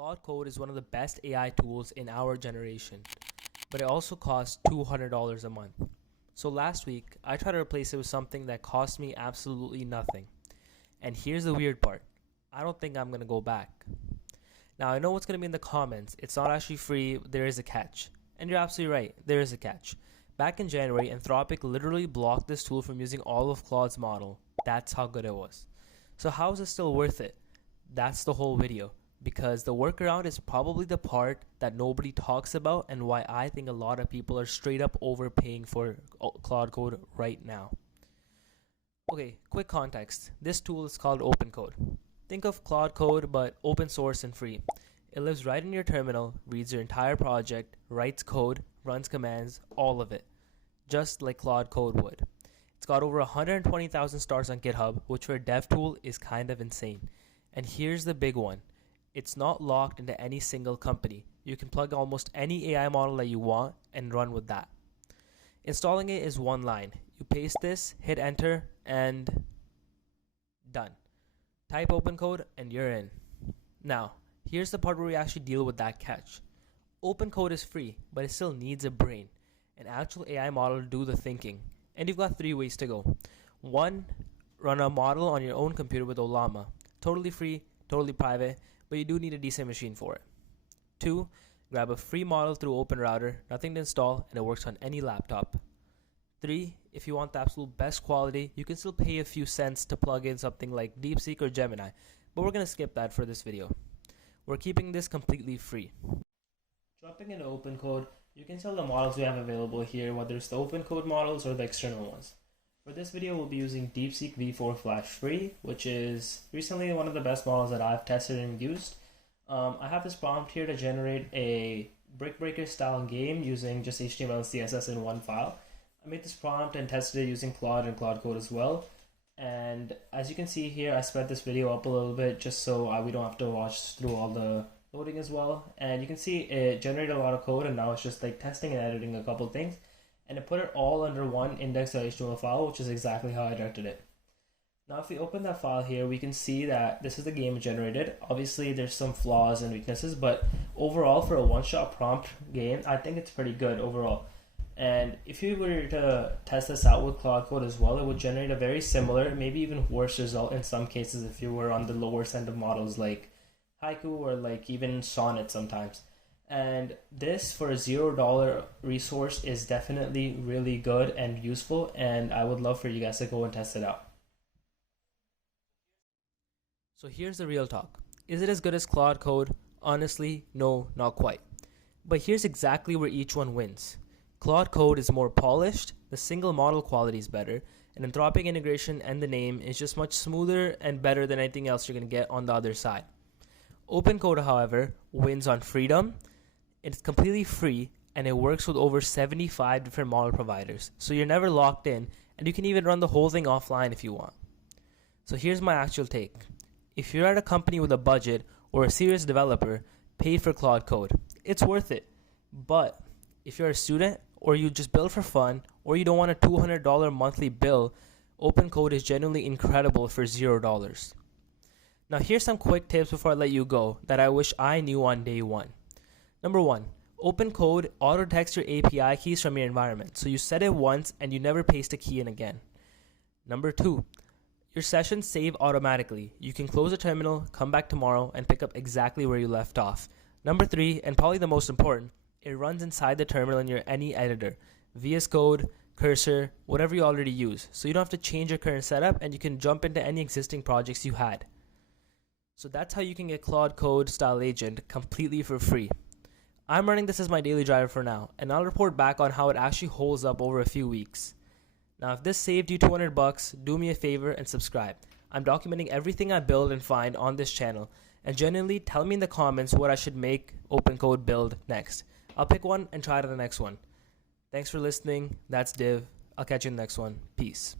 Claude Code is one of the best AI tools in our generation, but it also costs $200 a month. So last week, I tried to replace it with something that cost me absolutely nothing. And here's the weird part. I don't think I'm going to go back. Now, I know what's going to be in the comments. It's not actually free. There is a catch. And you're absolutely right. There is a catch. Back in January, Anthropic literally blocked this tool from using all of Claude's model. That's how good it was. So how is it still worth it? That's the whole video. Because the workaround is probably the part that nobody talks about and why I think a lot of people are straight up overpaying for Claude Code right now. Okay, quick context. This tool is called OpenCode. Think of Claude Code but open source and free. It lives right in your terminal, reads your entire project, writes code, runs commands, all of it. Just like Claude Code would. It's got over 120,000 stars on GitHub, which for a dev tool is kind of insane. And here's the big one. It's not locked into any single company. You can plug almost any AI model that you want and run with that. Installing it is one line. You paste this, hit enter, and done. Type OpenCode and you're in. Now, here's the part where we actually deal with that catch. OpenCode is free, but it still needs a brain, an actual AI model to do the thinking. And you've got 3 ways to go. 1, run a model on your own computer with Ollama. Totally free, totally private, but you do need a decent machine for it. 2, grab a free model through OpenRouter, nothing to install, and it works on any laptop. 3, if you want the absolute best quality, you can still pay a few cents to plug in something like DeepSeek or Gemini, but we're going to skip that for this video. We're keeping this completely free. Jumping into OpenCode, you can tell the models we have available here, whether it's the OpenCode models or the external ones. For this video, we'll be using DeepSeek v4 Flash Free, which is recently one of the best models that I've tested and used. I have this prompt here to generate a Brick Breaker style game using just HTML and CSS in one file. I made this prompt and tested it using Claude and Claude Code as well. And as you can see here, I sped this video up a little bit just so we don't have to watch through all the loading as well. And you can see it generated a lot of code, and now it's just like testing and editing a couple things. And it put it all under one index.html file, which is exactly how I directed it. Now, if we open that file here, we can see that this is the game generated. Obviously, there's some flaws and weaknesses, but overall, for a one-shot prompt game, I think it's pretty good overall. And if you were to test this out with Claude Code as well, it would generate a very similar, maybe even worse result in some cases if you were on the lower end of models like Haiku or like even Sonnet sometimes. And this for a $0 resource is definitely really good and useful, and I would love for you guys to go and test it out. So here's the real talk. Is it as good as Claude Code? Honestly, no, not quite. But here's exactly where each one wins. Claude Code is more polished, the single model quality is better, and Anthropic integration and the name is just much smoother and better than anything else you're going to get on the other side. OpenCode, however, wins on freedom. It's completely free, and it works with over 75 different model providers. So you're never locked in, and you can even run the whole thing offline if you want. So here's my actual take. If you're at a company with a budget or a serious developer, pay for Claude Code. It's worth it. But if you're a student, or you just build for fun, or you don't want a $200 monthly bill, OpenCode is genuinely incredible for $0. Now here's some quick tips before I let you go that I wish I knew on day one. Number 1, OpenCode auto-detects your API keys from your environment, so you set it once and you never paste a key in again. Number 2, your sessions save automatically. You can close the terminal, come back tomorrow, and pick up exactly where you left off. Number 3, and probably the most important, it runs inside the terminal in your any editor, VS Code, Cursor, whatever you already use, so you don't have to change your current setup and you can jump into any existing projects you had. So that's how you can get Claude Code style agent completely for free. I'm running this as my daily driver for now, and I'll report back on how it actually holds up over a few weeks. Now, if this saved you $200, do me a favor and subscribe. I'm documenting everything I build and find on this channel, and genuinely tell me in the comments what I should make OpenCode build next. I'll pick one and try it on the next one. Thanks for listening. That's Div. I'll catch you in the next one. Peace.